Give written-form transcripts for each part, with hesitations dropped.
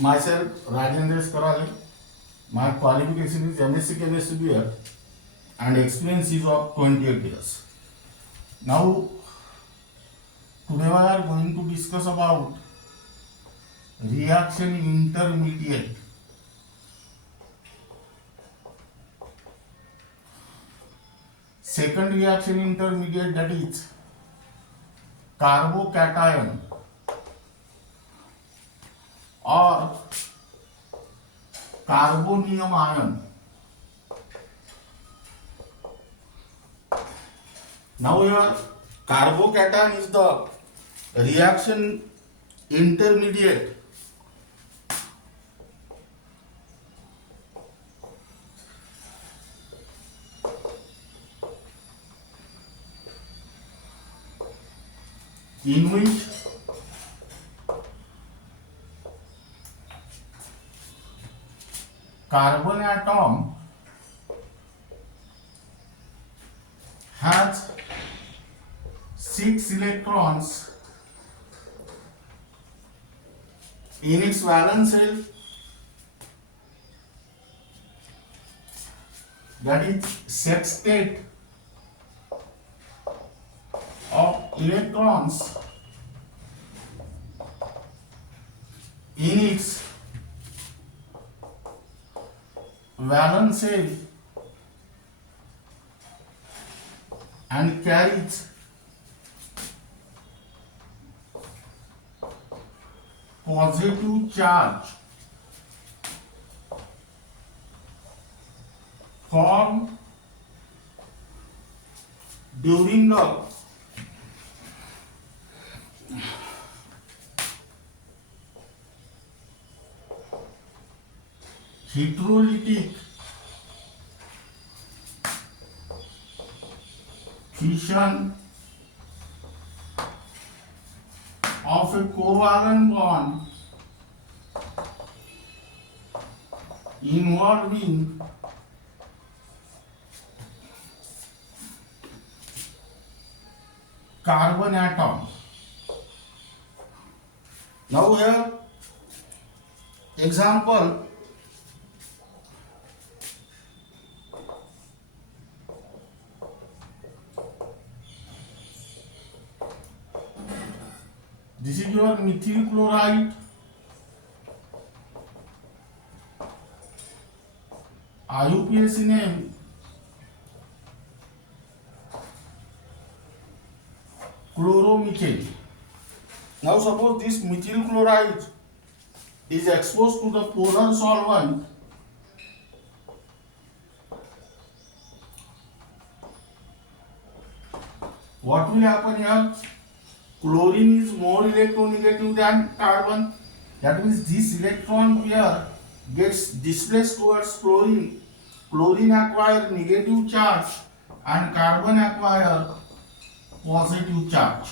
Myself, Rajendra Karale. My qualification is MSc Chemistry BA and experience is of 28 years. Now, today we are going to discuss about reaction intermediate. Second reaction intermediate, that is carbocation or carbonium ion. Now here carbocation is the reaction intermediate in which carbon atom has 6 electrons in its valence shell, that is sextet of electrons in its valence shell and carries positive charge formed during the heterolytic fission of a covalent bond involving carbon atom. Now here example, this is your methyl chloride, IUPAC name chloromethane. Now suppose this methyl chloride is exposed to the polar solvent, what will happen here? Chlorine is more electronegative than carbon. That means this electron pair gets displaced towards chlorine. Chlorine acquire negative charge and carbon acquire positive charge.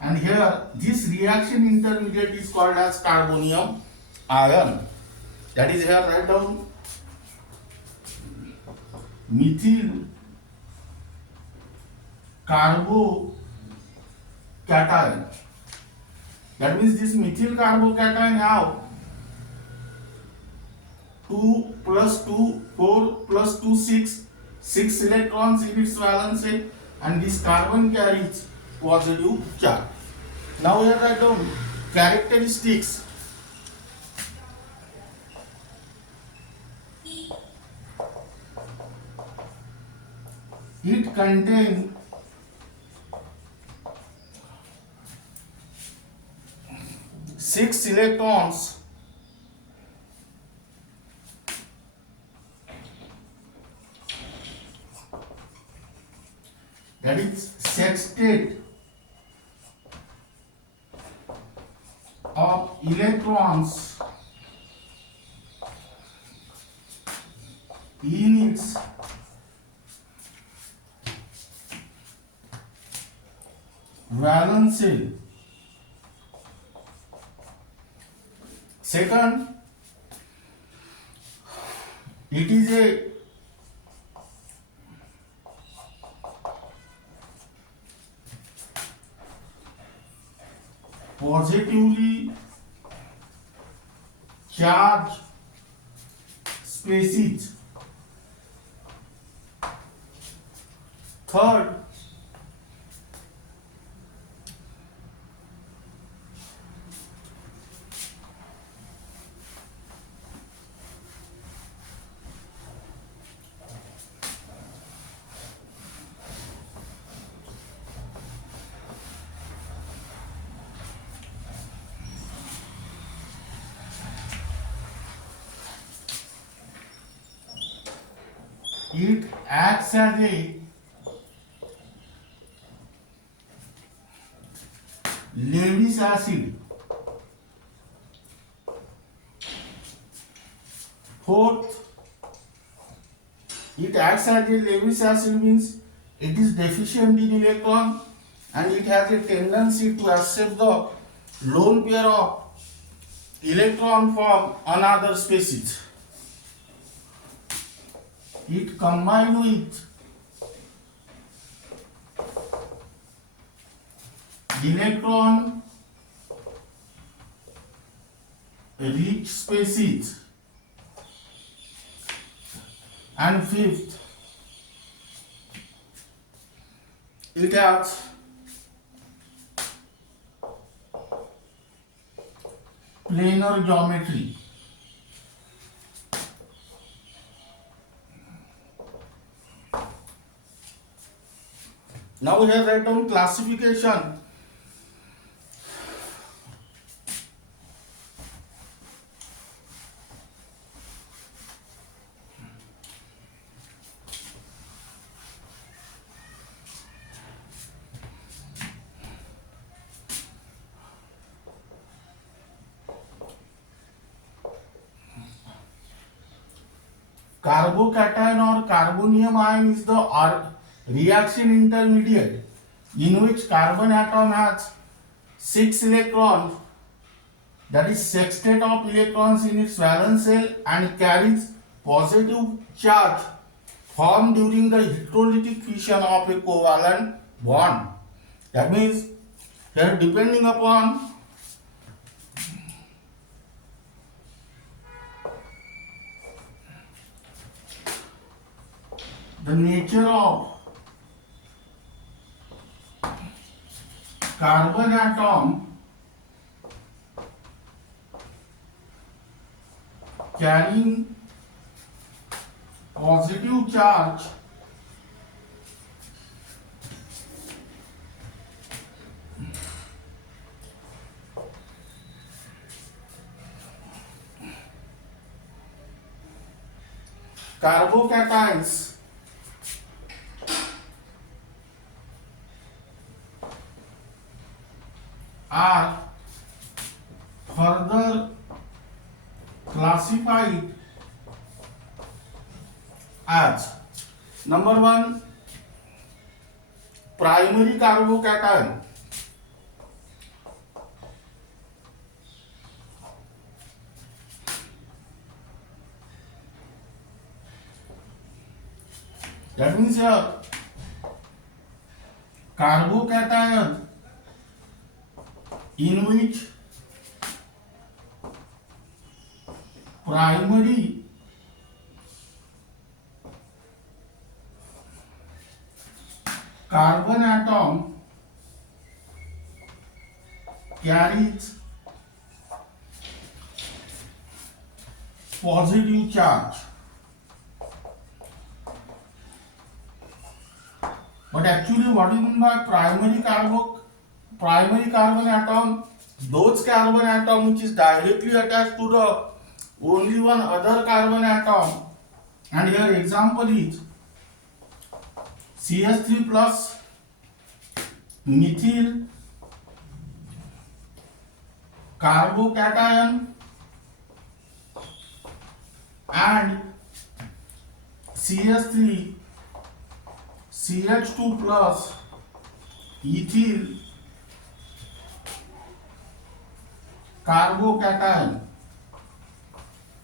And here this reaction intermediate is called as carbonium ion. That is here, write down methyl carbocation. That means this methyl carbocation have 2 plus 2, 4 plus 2, 6 electrons in its valence shell, and this carbon carries positive charge. Now here write down characteristics. It contains six electrons that is sextet of electrons in its valence shell. Second, it is a positively charged species. Third, it acts as a Lewis acid. Fourth, it acts as a Lewis acid means it is deficient in electron and it has a tendency to accept the lone pair of electron from another species. It combines with electron rich species. And fifth, it has planar geometry. Now we have write down classification. Carbocation or carbonium ion is the reaction intermediate in which carbon atom has 6 electrons, that is sextet of electrons in its valence shell, and carries positive charge formed during the electrolytic fission of a covalent bond. That means here, depending upon the nature of carbon atom carrying positive charge carbocations are further classified as number 1 primary carbocation, that means here carbocation in which primary carbon atom carries positive charge. But actually what do you mean by primary carbon atom? Those carbon atom which is directly attached to the only one other carbon atom, and here example is CH3 plus methyl carbocation and CH3 CH2 plus ethyl carbocation.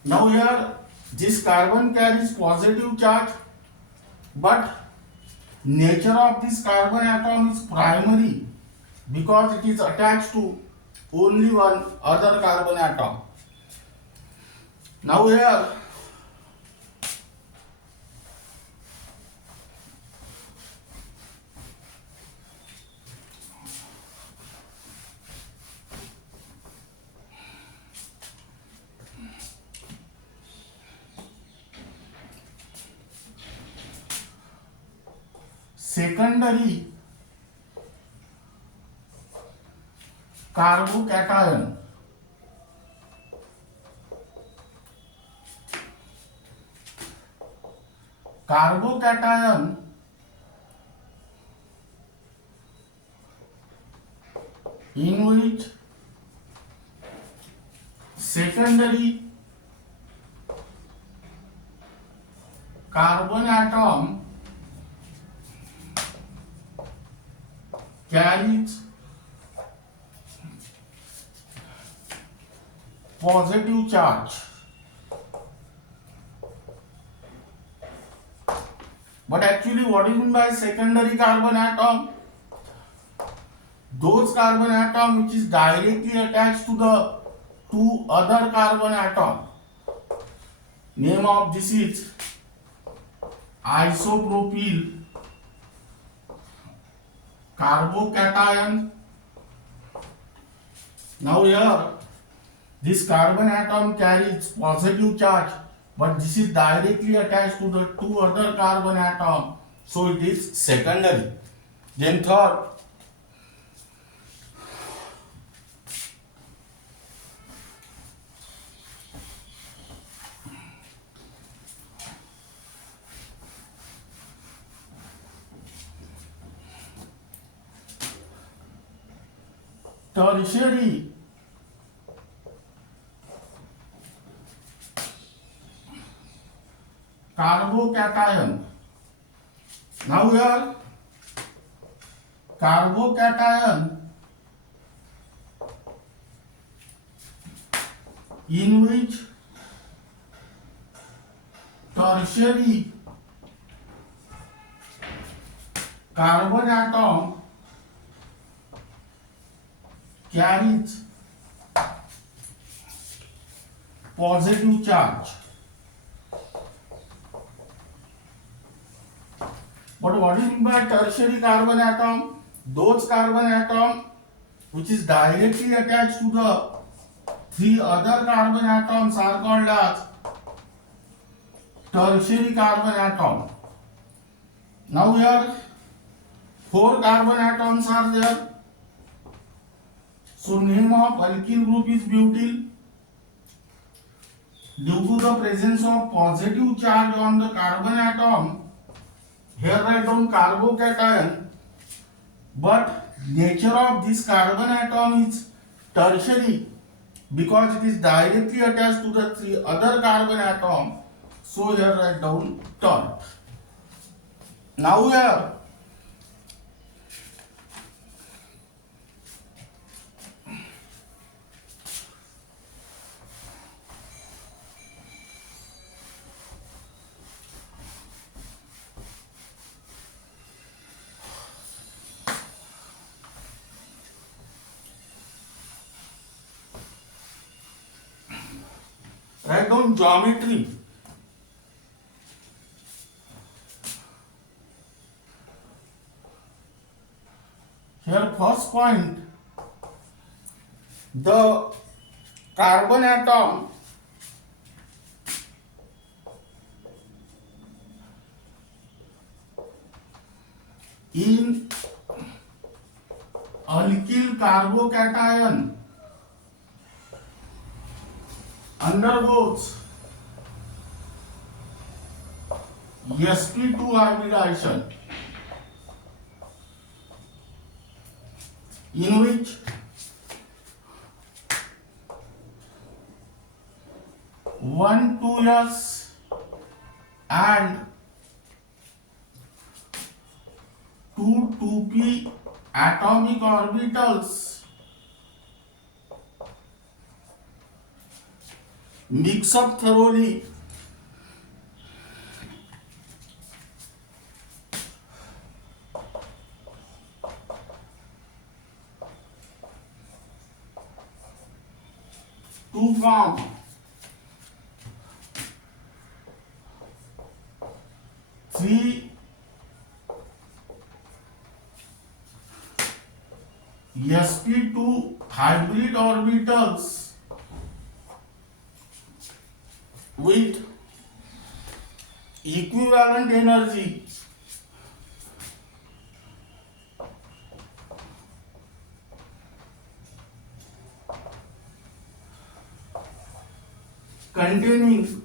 Now here this carbon carries positive charge, but nature of this carbon atom is primary because it is attached to only one other carbon atom. Now here secondary carbocation. Carbocation in which secondary carbon atom carries positive charge. But actually what is meant by secondary carbon atom? Those carbon atom which is directly attached to the two other carbon atom. Name of this is isopropyl carbocation. Now here this carbon atom carries positive charge, but this is directly attached to the two other carbon atom, so it is secondary. Then third, tertiary carbocation. Now here carbocation in which tertiary carbon atom carries positive charge. But what is meant by tertiary carbon atom? Those carbon atom which is directly attached to the three other carbon atoms are called as tertiary carbon atom. Now here four carbon atoms are there. So name of alkyl group is butyl. Due to the presence of positive charge on the carbon atom, here write down carbocation, but nature of this carbon atom is tertiary because it is directly attached to the three other carbon atom. So here write down tert. Now here write down geometry. Here first point, the carbon atom in alkyl carbocation undergoes sp2 hybridization in which one 2s and two 2p atomic orbitals mix up thoroughly to form three sp2 hybrid orbitals with equivalent energy containing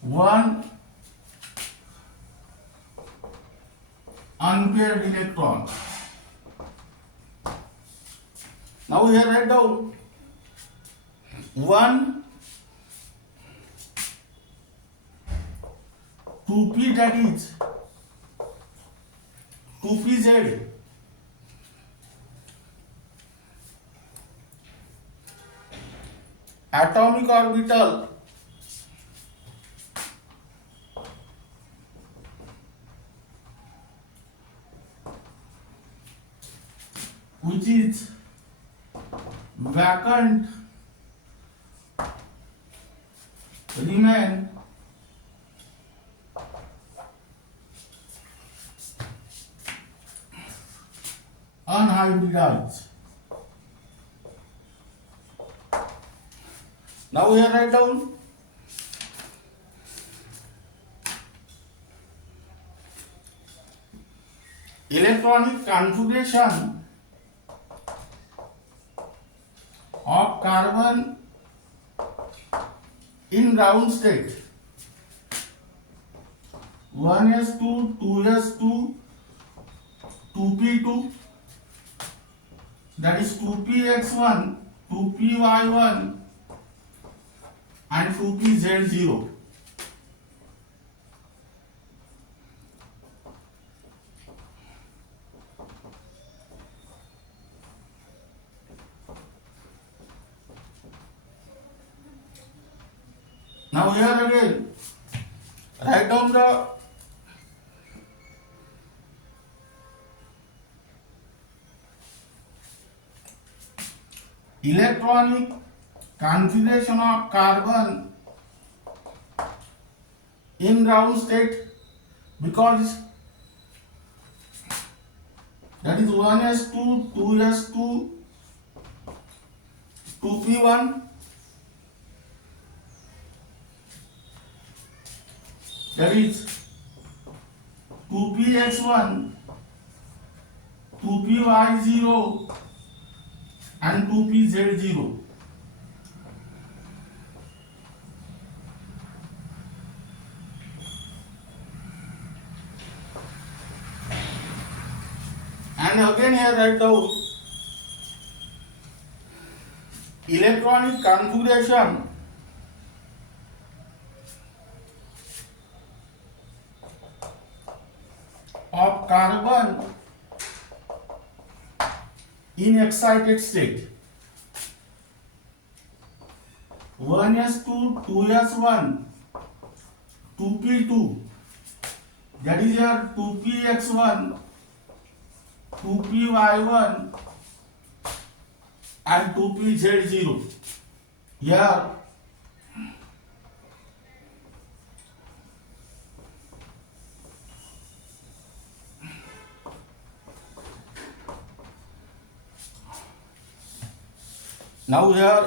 one unpaired electron. Now here write down one 2p, that is 2pz, atomic orbital which is vacant remain unhybridized. Now here write down electronic configuration of carbon in ground state 1s2, 2s2, 2p2, that is 2px1, 2py1 and 2pz0. Now here again write down the electronic configuration of carbon in ground state, because that is 1s2, 2s2, 2p1, that is 2px1, 2py0 and 2pz0. And again here write down electronic configuration of carbon in excited state 1s2, 2s1, 2p2, that is your 2px1, 2py1 and 2pz0. Here now here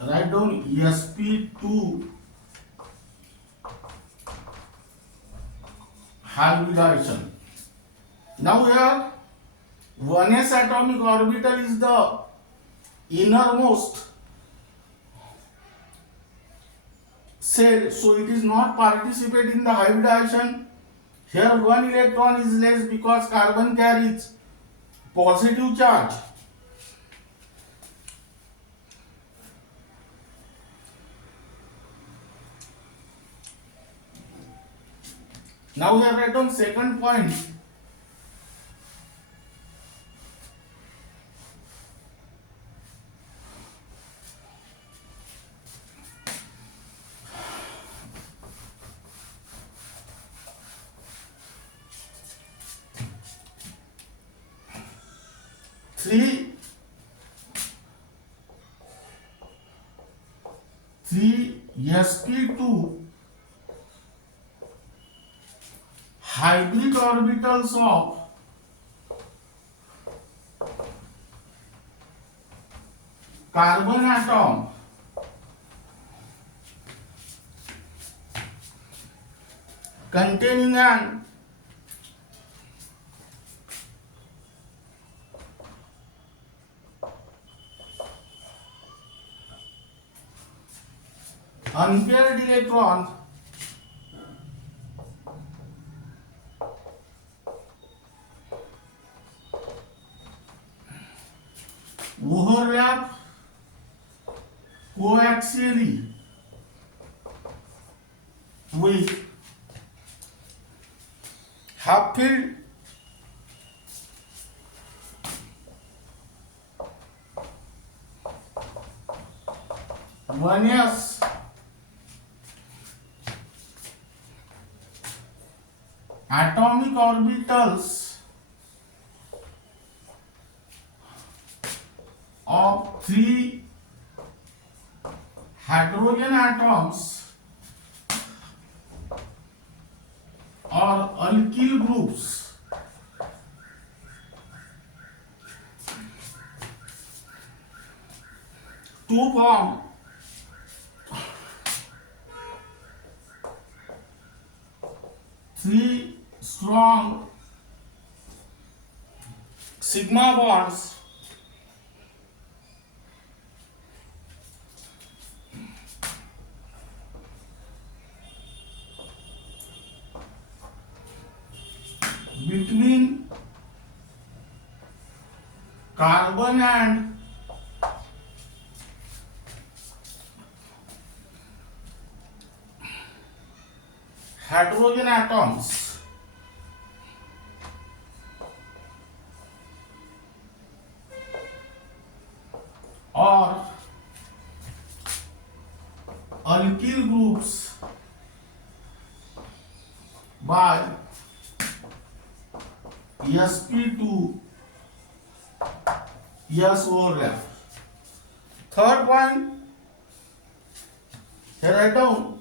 write down sp2 hybridization. Now here 1s atomic orbital is the innermost cell, so it is not participate in the hybridization. Here one electron is less because carbon carries positive charge. Now we have written on second point. 3sp2 hybrid orbitals of carbon atom containing an unpaired electron overlap coaxially with half-filled one-s atomic orbitals of 3 hydrogen atoms or alkyl groups to form three strong sigma bonds between carbon and hydrogen atoms or alkyl groups by sp2 s overlap. Third point, here write down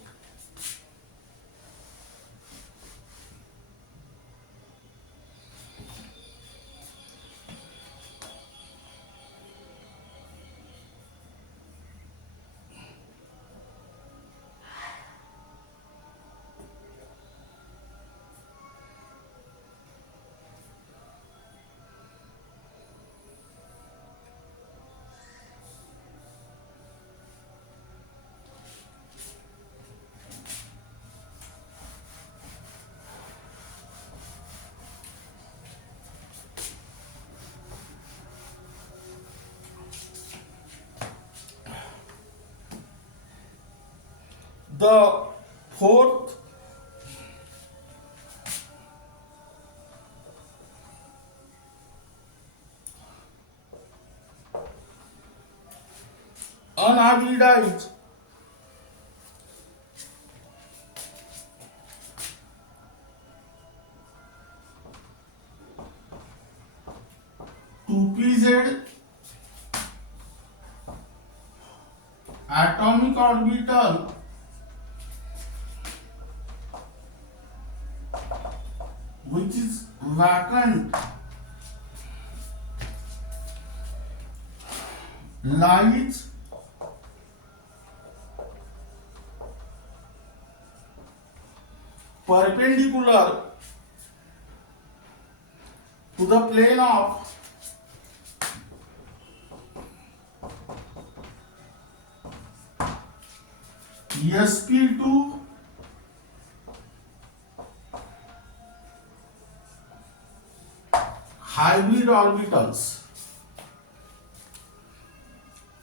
the fourth unhybridized to pz atomic orbital which is vacant lies perpendicular to the plane of sp2 hybrid orbitals.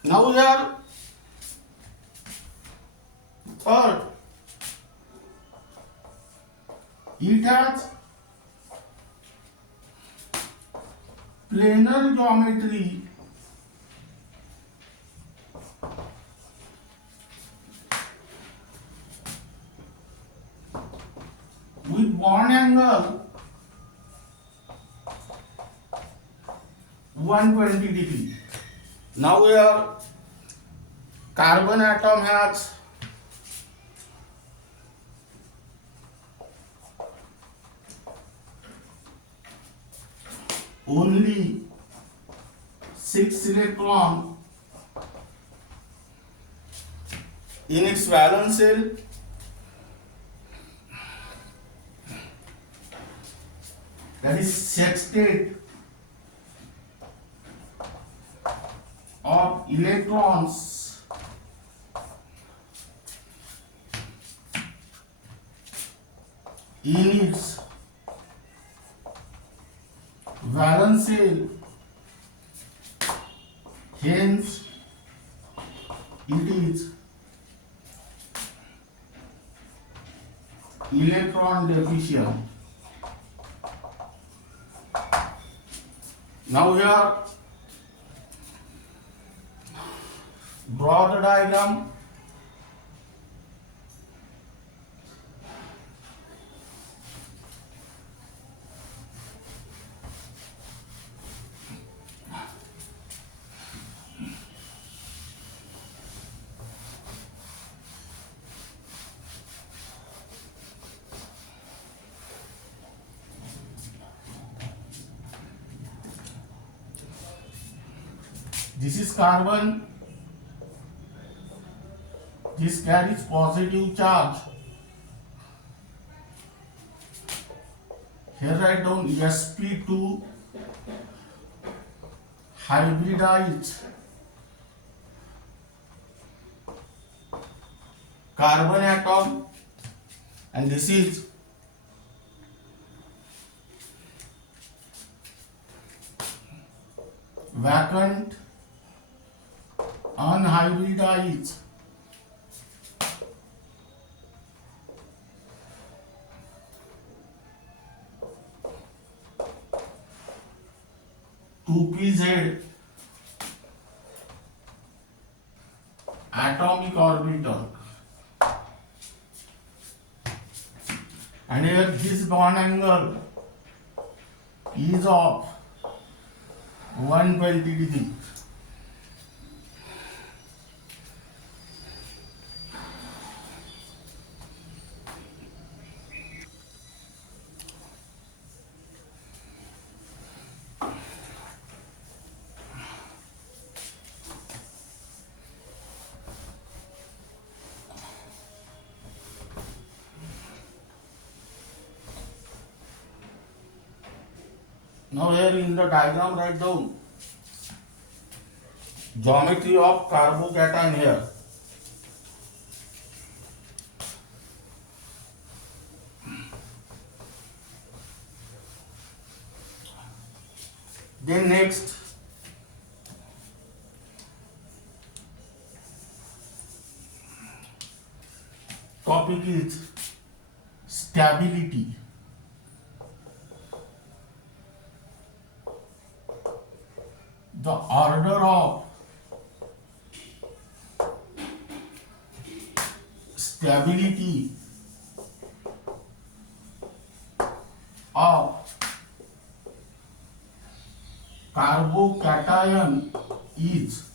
Now here third, it has planar geometry with bond angle 120 degree. Now here carbon atom has only 6 electrons in its valence shell, that is sextet of electrons in its valence shell, hence it is electron deficient. Now here draw the diagram. This is carbon. This carries positive charge. Here write down sp2 hybridized carbon atom, and this is vacant unhybridized (2pz) atomic orbital, and here this bond angle is of 120 degree. Now here in the diagram write down geometry of carbocation here. Then next topic is stability. The order of stability of carbocation is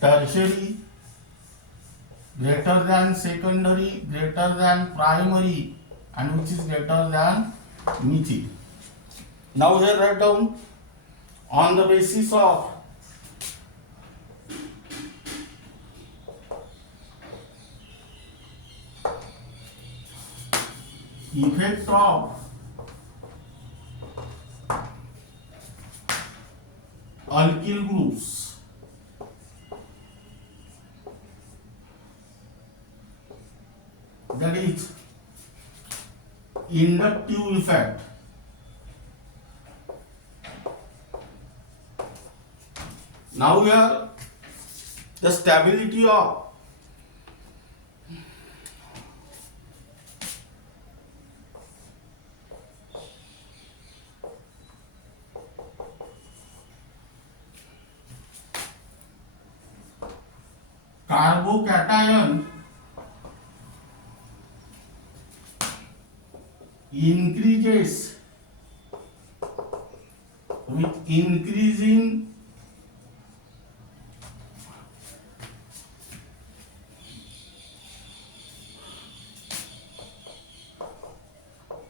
tertiary, greater than secondary, greater than primary, and which is greater than methyl. Now here write down on the basis of effect of alkyl groups, that is inductive effect. Now here the stability of carbocation increases with increasing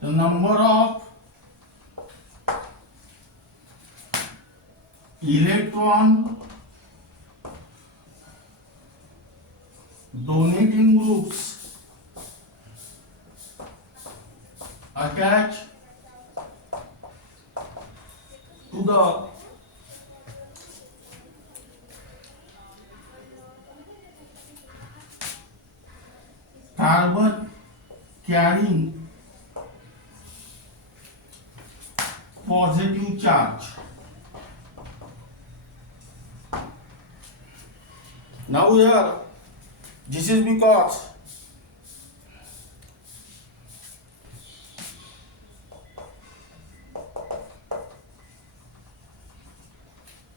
the number of electron donating groups attached to the carbon carrying positive charge. Now here, this is because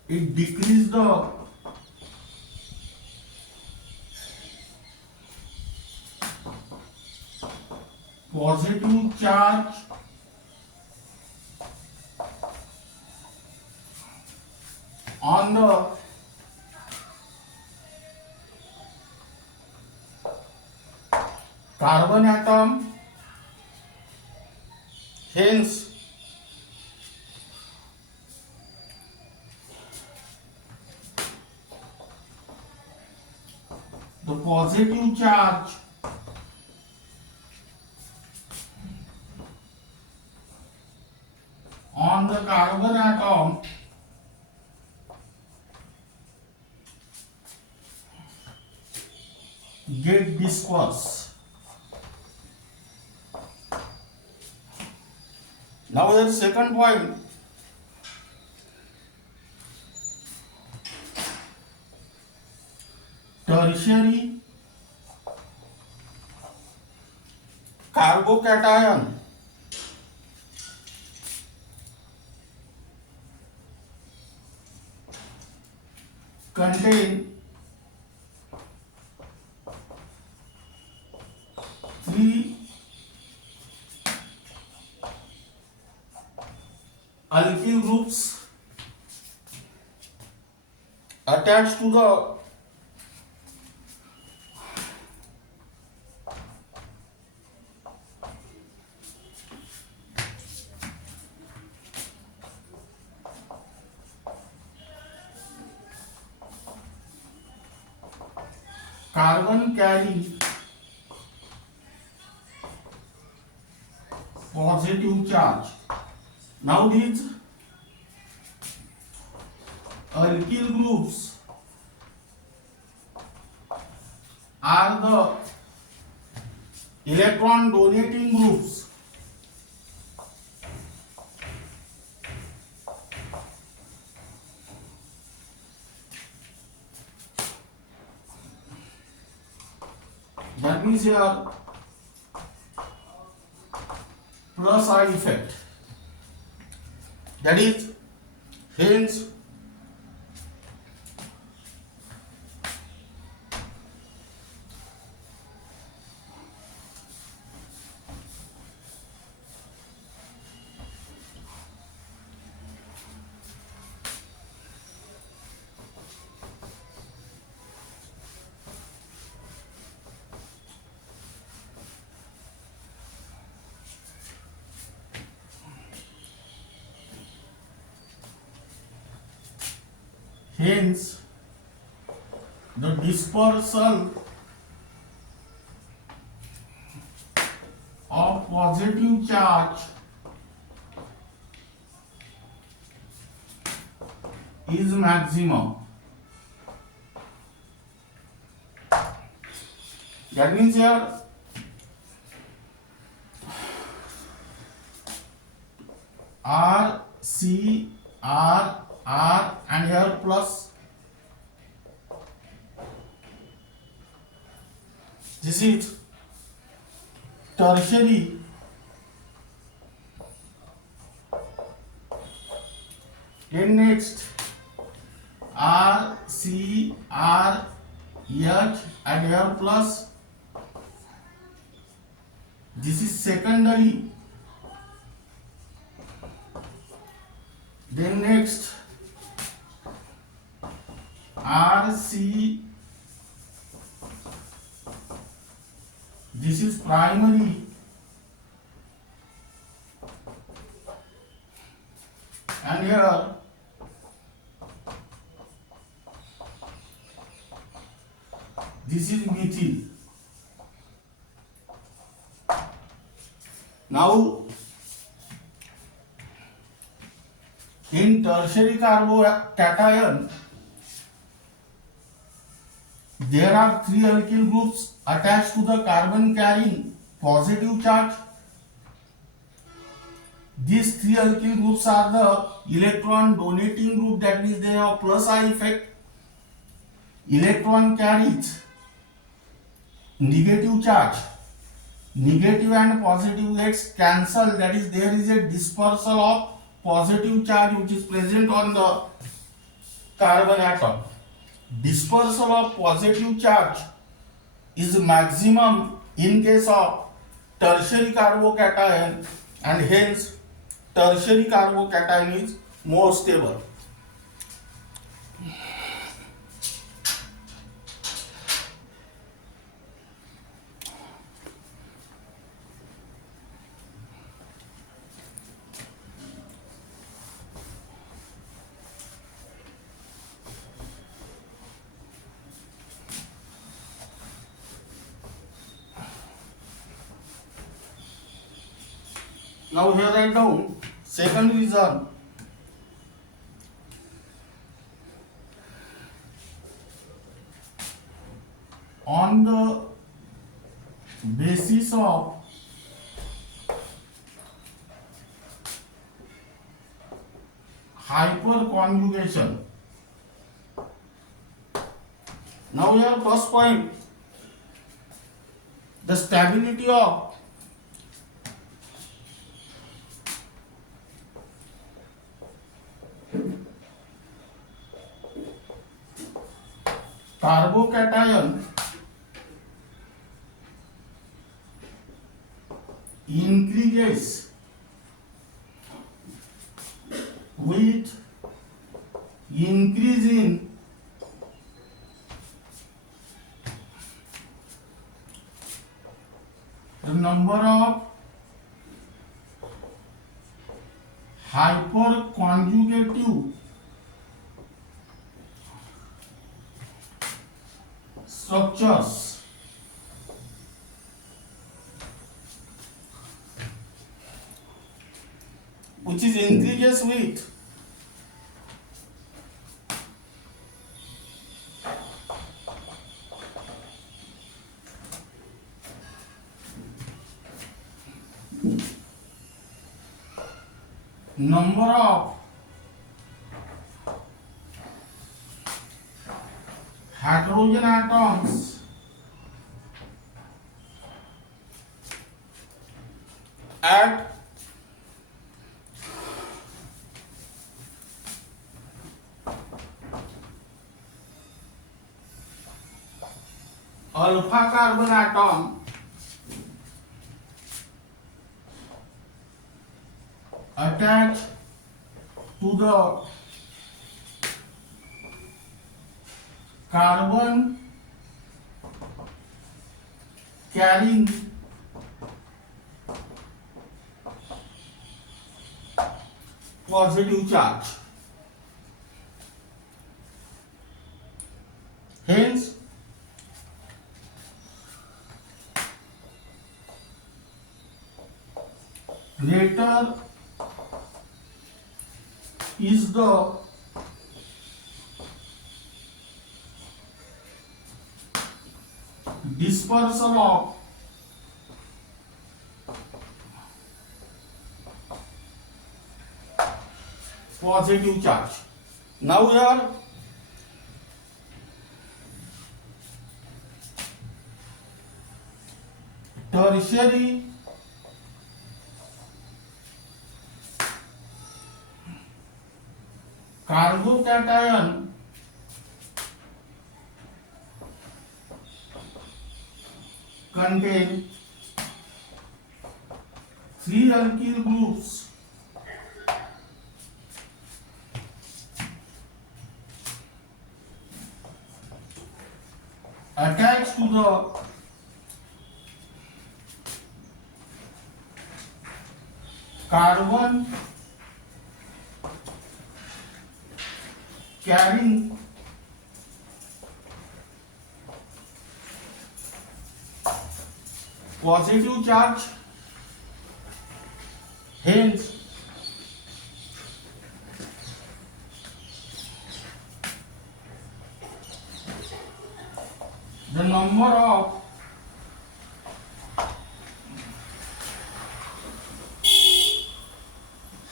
it decreases the positive charge on the carbon atom, hence the positive charge on the carbon atom get dispersed. Now the second point, tertiary carbocation contain three alkyl groups attached to the carbon carrying positive charge. Now these alkyl groups are the electron donating groups. That means here plus I effect. That is, hence the dispersal of positive charge is maximum. That means here R, C, R, R and here plus. This is tertiary and next R, C, R, H and here plus. This is secondary. Then next RC, this is primary, and here this is methyl. Now in tertiary carbocation there are three alkyl groups attached to the carbon carrying positive charge. These three alkyl groups are the electron donating group, that means they have plus I effect. Electron carries negative charge. Negative and positive gets cancelled, that is there is a dispersal of positive charge which is present on the carbon atom. Dispersal of positive charge is maximum in case of tertiary carbocation, and hence tertiary carbocation is more stable. Now here write down second reason. On the basis of hyperconjugation. Now here first point, the stability of carbocation increases with increase in the number of hyperconjugative structures. Which is increases with number of hydrogen atoms at alpha carbon atom attached to the carbon carrying positive charge. Hence, greater is the dispersal of positive charge. Now here tertiary carbocation contain three alkyl groups attached to the carbon carrying positive charge, hence the number of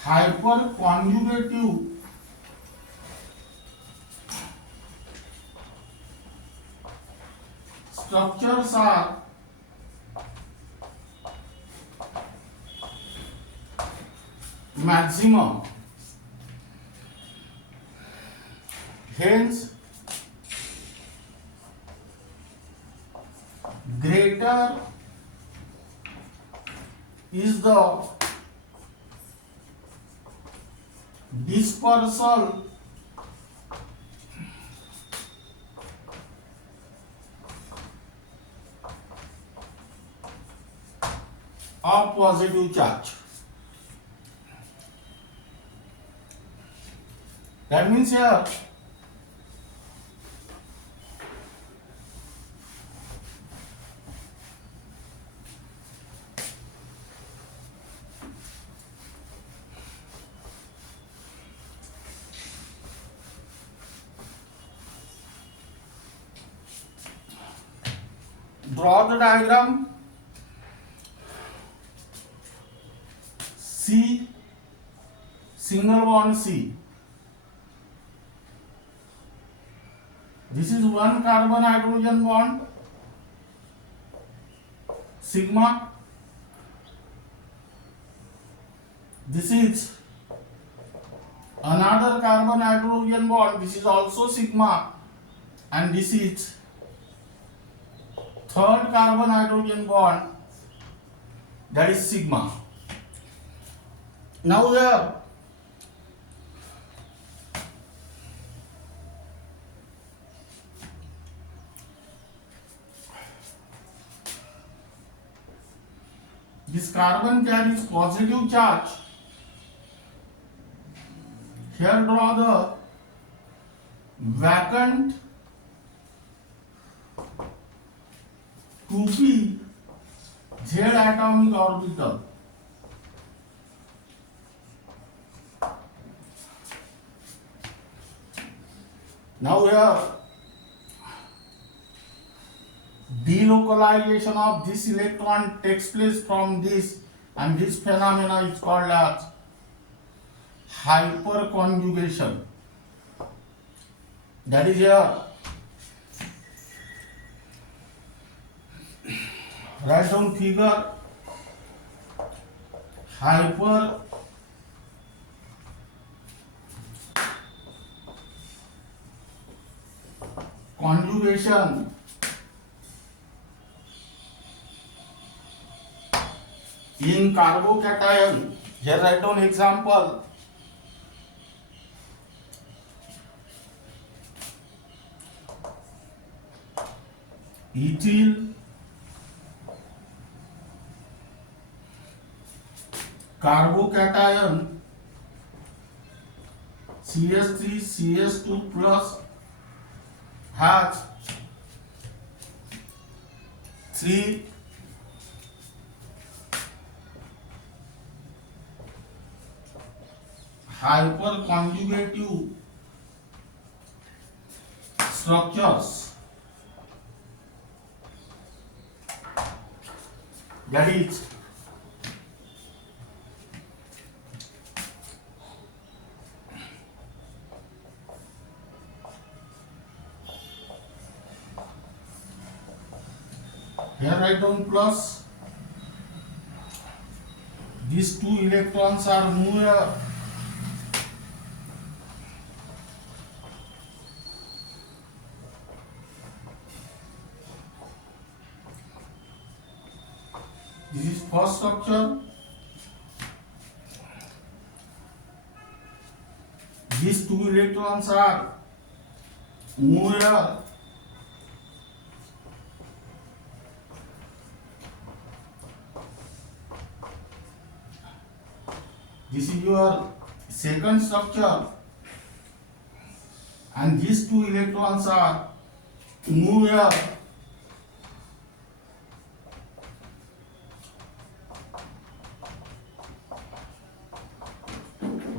hyperconjugative structures are maximum, hence greater is the dispersal of positive charge. That means here draw the diagram. C, single bond C. This is one carbon hydrogen bond, sigma. This is another carbon hydrogen bond, this is also sigma, and this is third carbon hydrogen bond, that is sigma. Now here this carbon carries positive charge. Here draw the vacant 2p z atomic orbital. Now here delocalization of this electron takes place from this, and this phenomena is called as hyperconjugation. That is here. Write down figure. Hyperconjugation in carbocation. Here write down example. Ethyl carbocation CH3CH2 plus has 3 hyperconjugative structures, that is here write down plus, these two electrons are move here. This is first structure. These two electrons are move here. This is your second structure, and these two electrons are move here.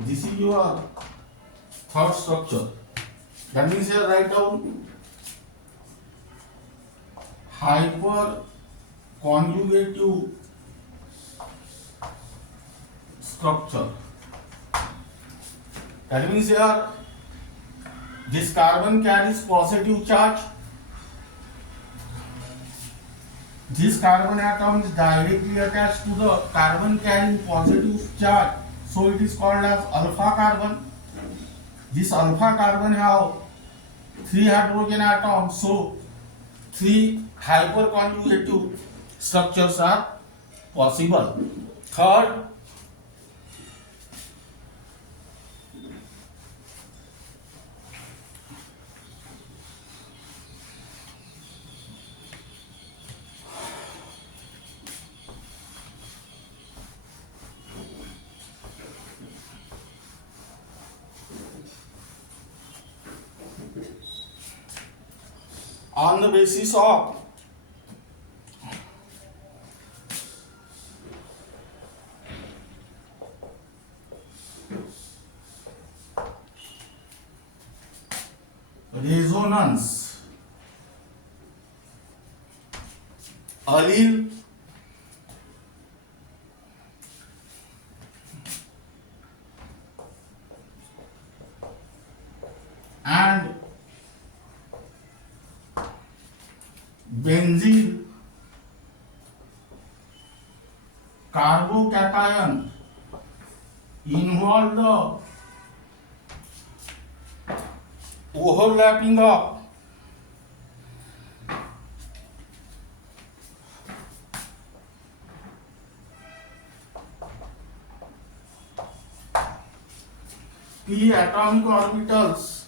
This is your third structure. That means here write down hyper conjugative structure. That means here this carbon carries positive charge. This carbon atom is directly attached to the carbon carrying positive charge, so it is called as alpha carbon. This alpha carbon have 3 hydrogen atoms, so 3 hyperconjugative structures are possible. Third, on the basis of resonance, allele, and benzene carbocation involve the overlapping of p atomic orbitals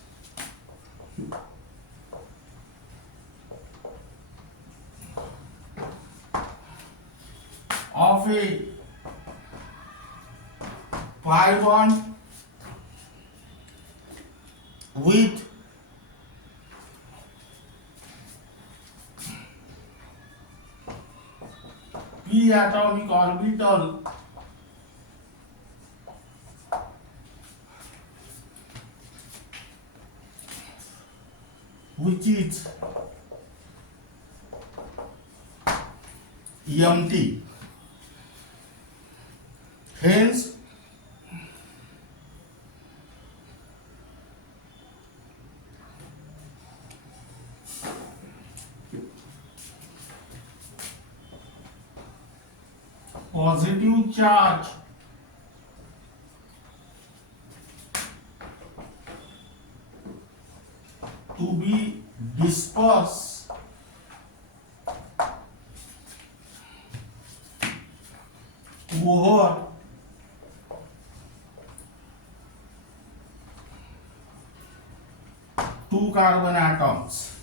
of a pi bond with p atomic orbital which is empty. Hence, positive charge to be dispersed over two carbon atoms.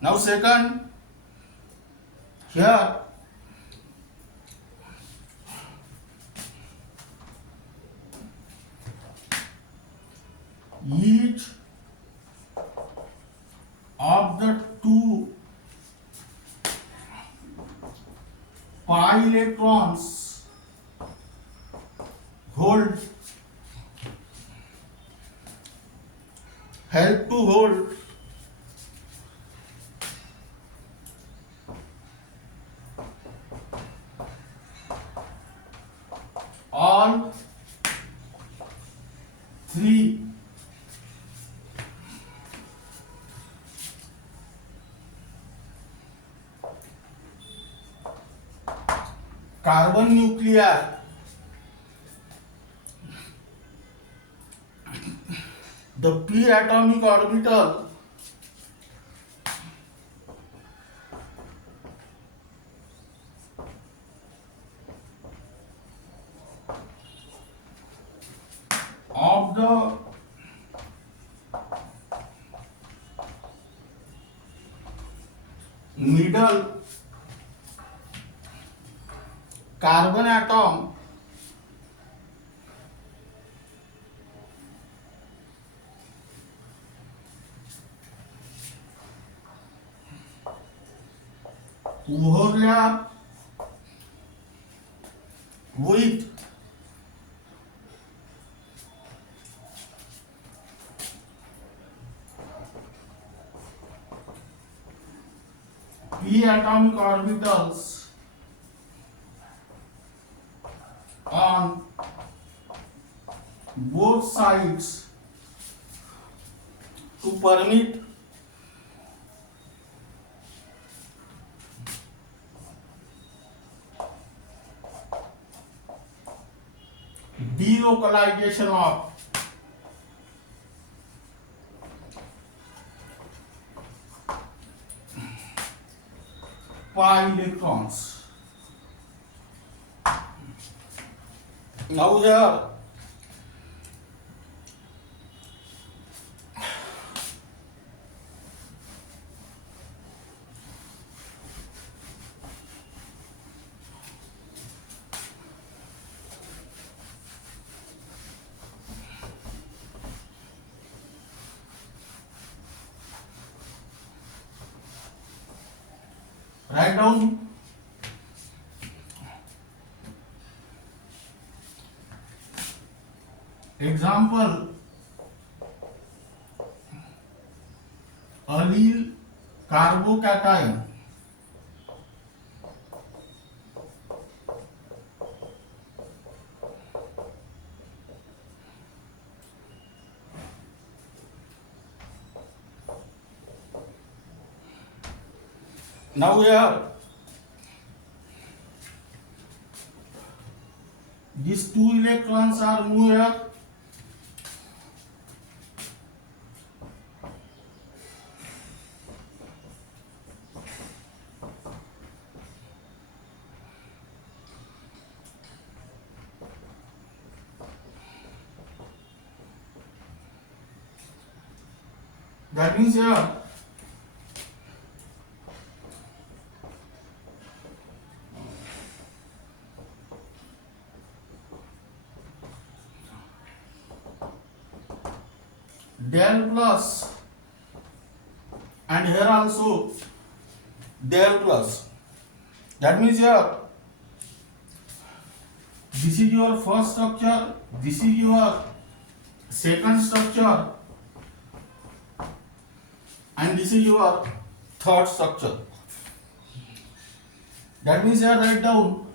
Now second, here each of the two pi electrons help to hold all three carbon nuclei the p atomic orbital of the middle carbon atom overlap with p atomic orbitals on both sides to permit delocalization of pi electrons. Now here write down example allyl carbocation. Now here these two electrons are moved here. That means here del plus and here also del plus. That means here this is your first structure, this is your second structure, and this is your third structure. That means here write down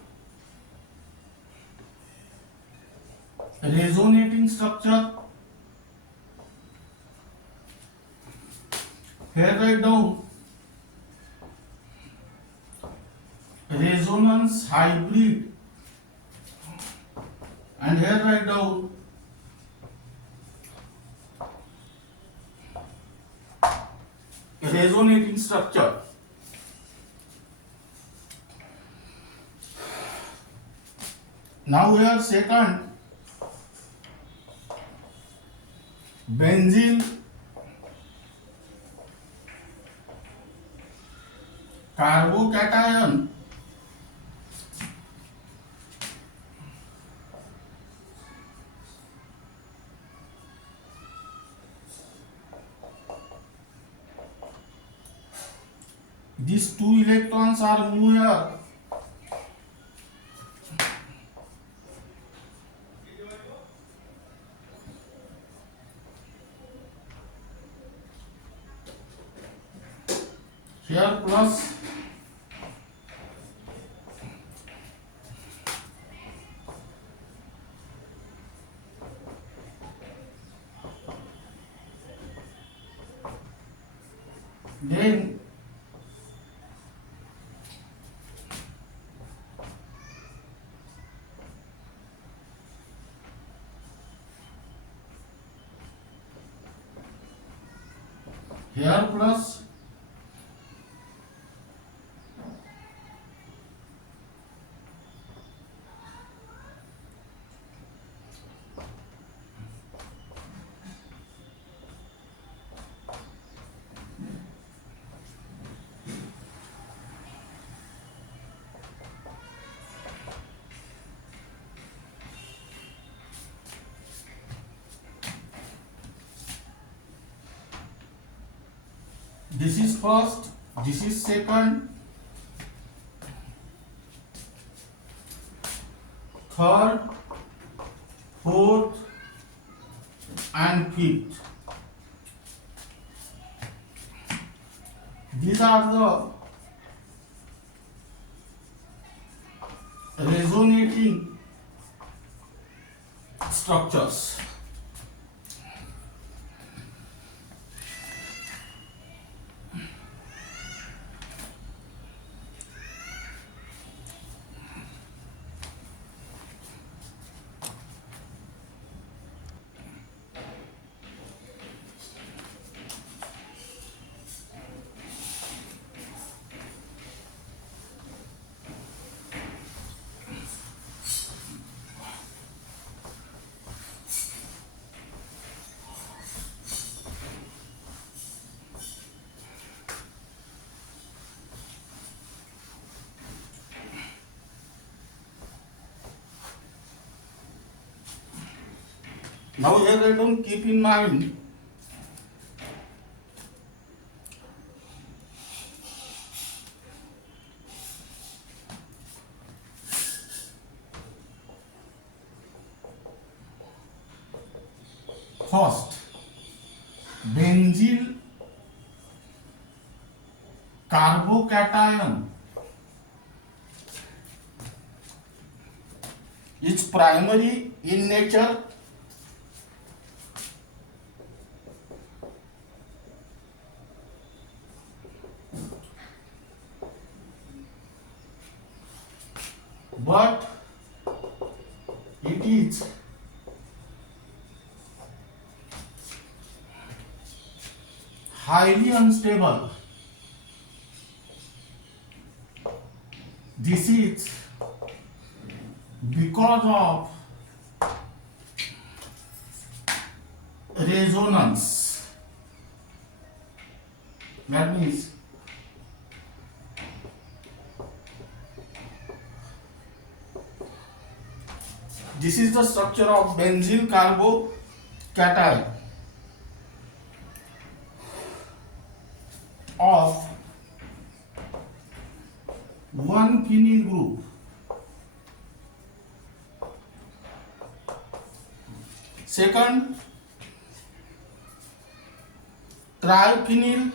resonating structure. Here write down resonance hybrid, and here write down resonating structure. Now here second benzene carbocation these two electrons are moved here. Here plus then here plus this is first, this is second, third, fourth, and fifth. These are the resonating structures. Now here I don't keep in mind first benzyl carbocation is primary in nature, but it is highly unstable. This is because of resonance. That means this is the structure of benzyl carbocation of one phenyl group. Second, triphenyl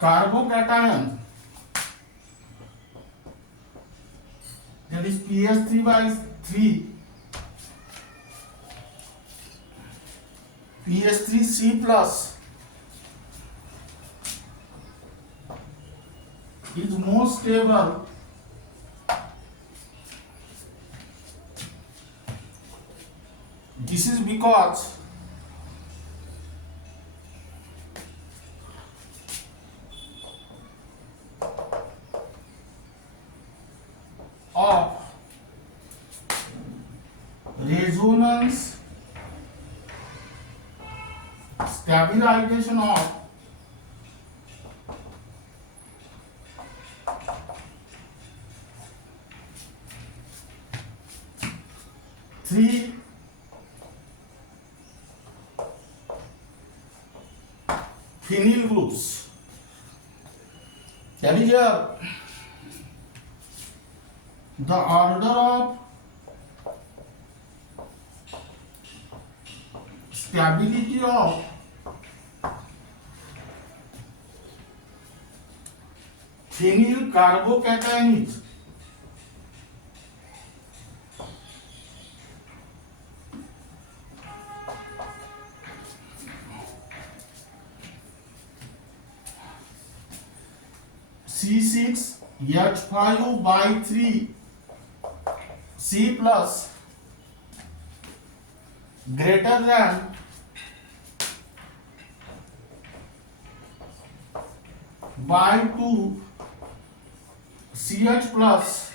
carbocation, that is PS3 by 3, PS3C plus is more stable this is because of resonance stabilization of three phenyl groups. That is here the order of stability of phenyl carbocation is C6H5 by 3 C plus greater than by 2 CH plus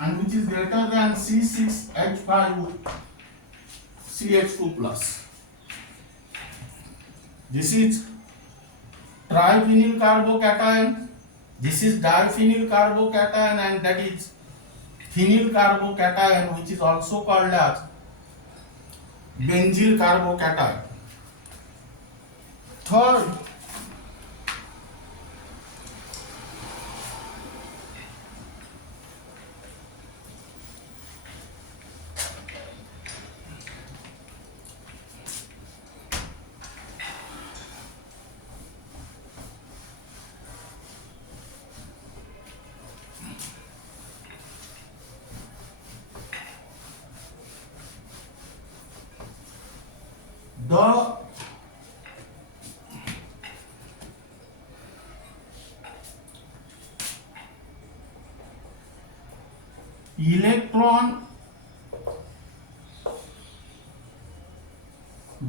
and which is greater than C6H5 CH2 plus. This is triphenyl carbocation, this is diphenyl carbocation, and that is phenyl carbocation, which is also called as benzyl carbocation. Third, the electron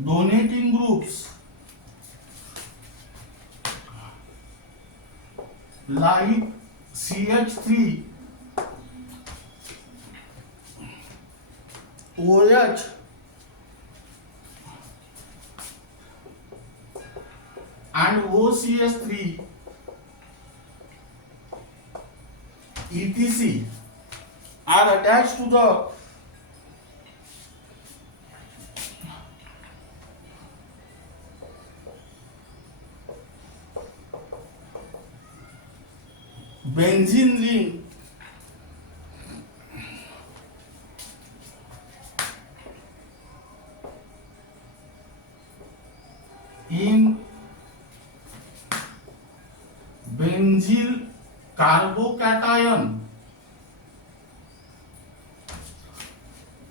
donating groups like CH3, OH, and OCH3 etc are attached to the benzene ring in benzyl carbocation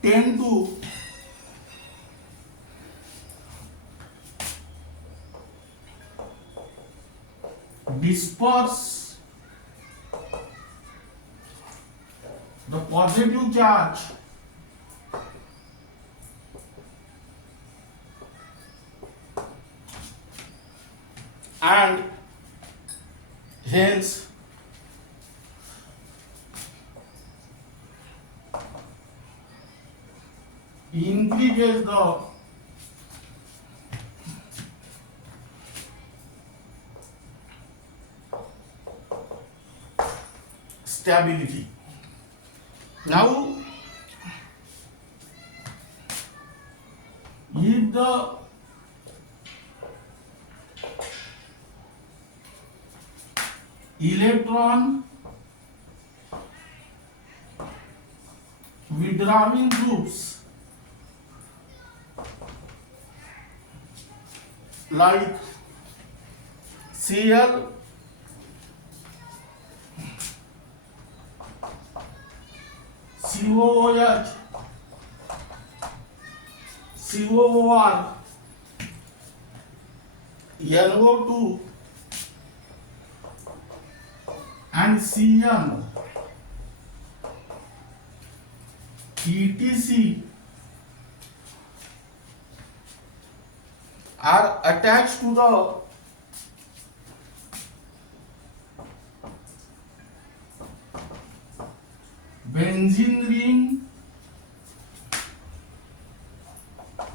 tend to disperse the positive charge and hence increases the stability. Now, if the electron withdrawing groups like Cl, COOH, COOR, NO2 and Cn etc are attached to the benzene ring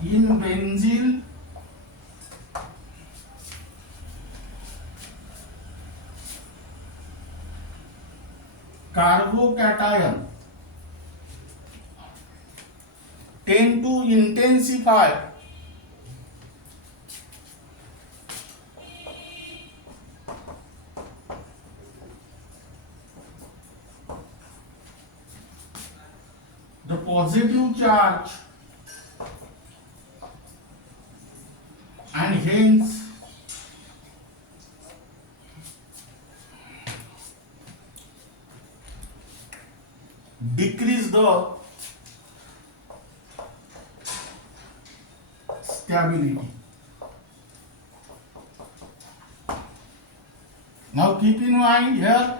in benzyl carbocation tend to intensify the positive charge and hence decrease the stability. Now keep in mind here,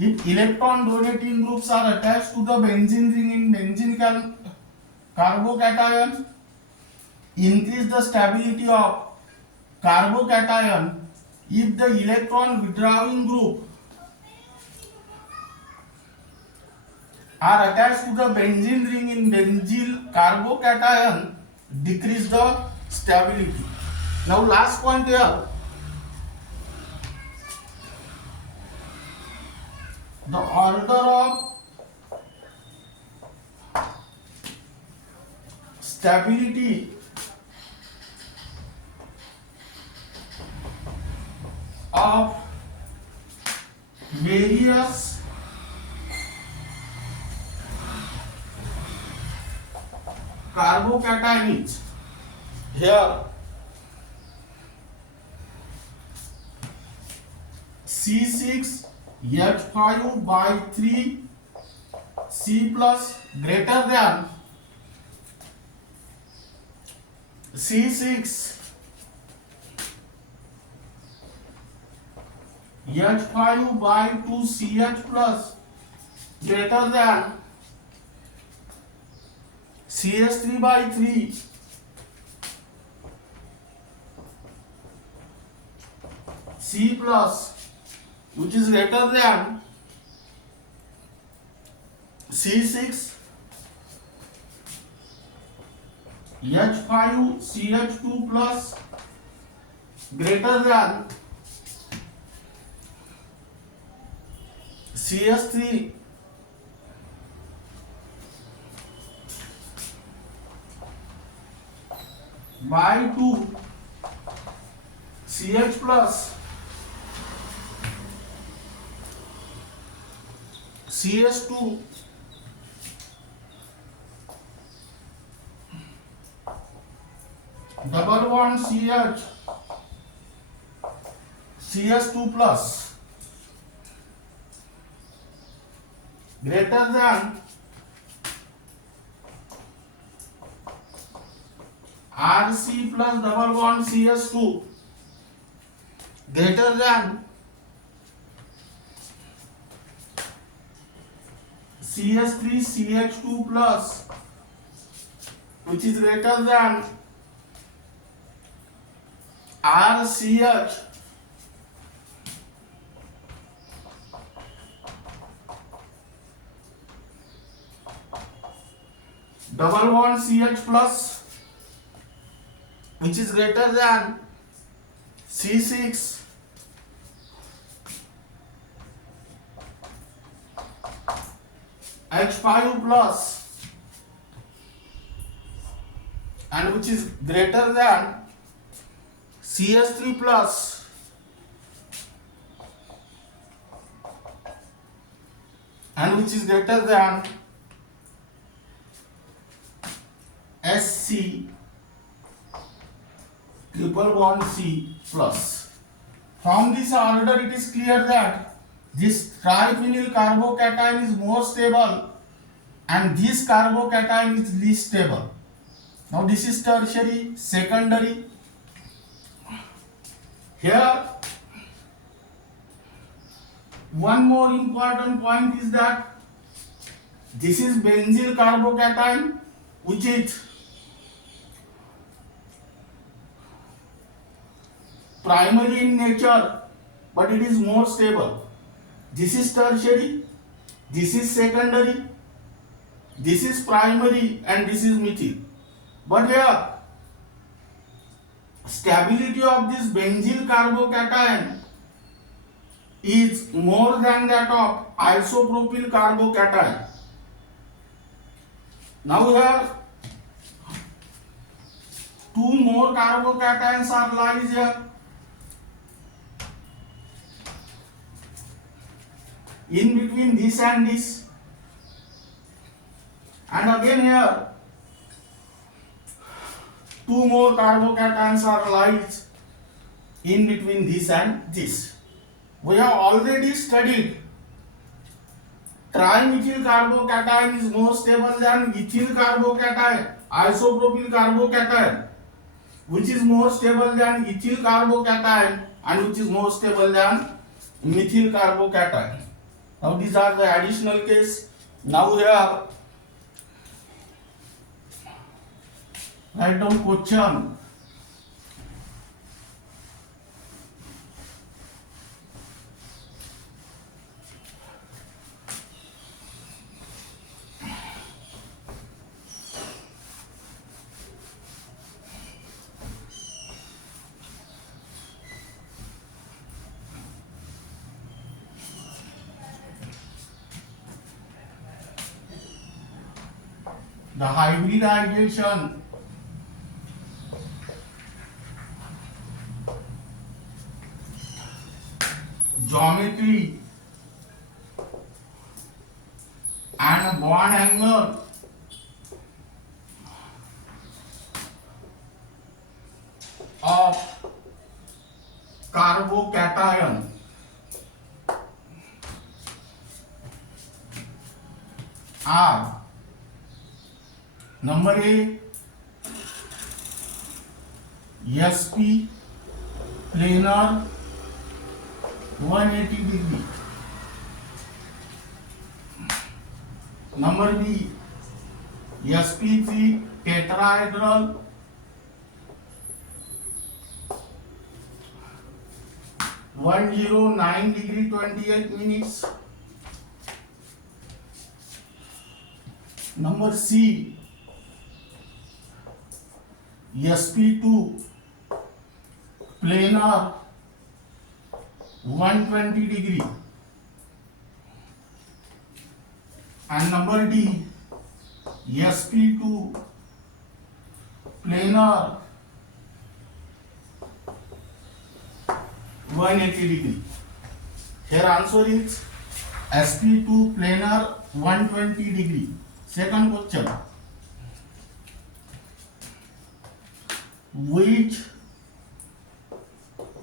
if electron donating groups are attached to the benzene ring in benzene carbocation, increase the stability of carbocation. If the electron withdrawing group are attached to the benzene ring in benzyl carbocation, decrease the stability. Now last point here, the order of stability of various carbocations. Here C6H5 by 3 C plus greater than C6H5 by 2 CH plus greater than CS3 by 3 C plus, which is greater than C6H5CH2 plus greater than CS3 by 2 CH plus CS2 double bond CH CS2 plus greater than RC plus double bond CS2 greater than CS3CH2 plus, which is greater than RCH double bond CH plus, which is greater than C6 H5 plus, and which is greater than CS3 plus, and which is greater than SC triple bond C plus. From this order, it is clear that this triphenyl carbocation is more stable and this carbocation is least stable. Now this is tertiary, secondary. Here one more important point is that this is benzyl carbocation, which is primary in nature, but it is more stable. This is tertiary, this is secondary, this is primary, and this is methyl. But here, stability of this benzyl carbocation is more than that of isopropyl carbocation. Now here, two more carbocations are lies here. In between this and this, and again here two more carbocations are lies in between this and this. We have already studied trimethyl carbocation is more stable than ethyl carbocation, isopropyl carbocation, which is more stable than ethyl carbocation and which is more stable than methyl carbocation. Now these are the additional case. Now here write down question. The hybridization geometry and bond angle of carbocation are number A SP planar 180 degree, number B SP3 tetrahedral 109 degree 28 minutes, number C SP2 planar 120 degree, and number D SP2 planar 180 degree. Here answer is SP2 planar 120 degree. Second question, which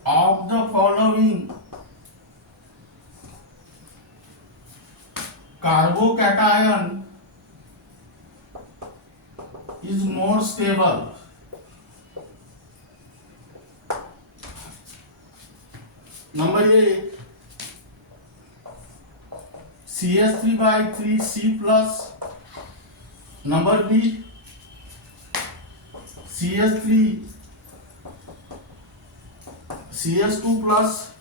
of the following carbocation is more stable? Number A CS3 by 3 C plus, number B CS3 CS2 plus,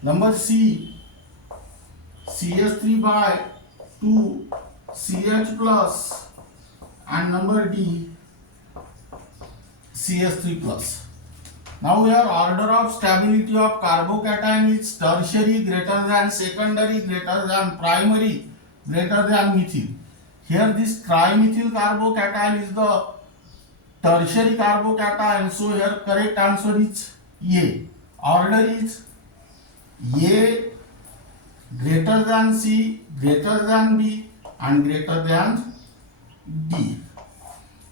number C CS3 by 2 CH plus, and number D CS3 plus. Now here order of stability of carbocation is tertiary greater than secondary greater than primary greater than methyl. Here this trimethyl carbocation is the tertiary carbocation, so here correct answer is A. Order is A greater than C, greater than B, and greater than D.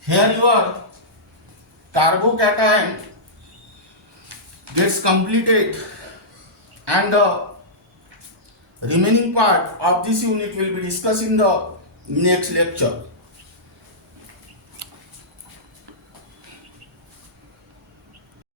Here your carbocation gets completed, and the remaining part of this unit will be discussed in the next lecture.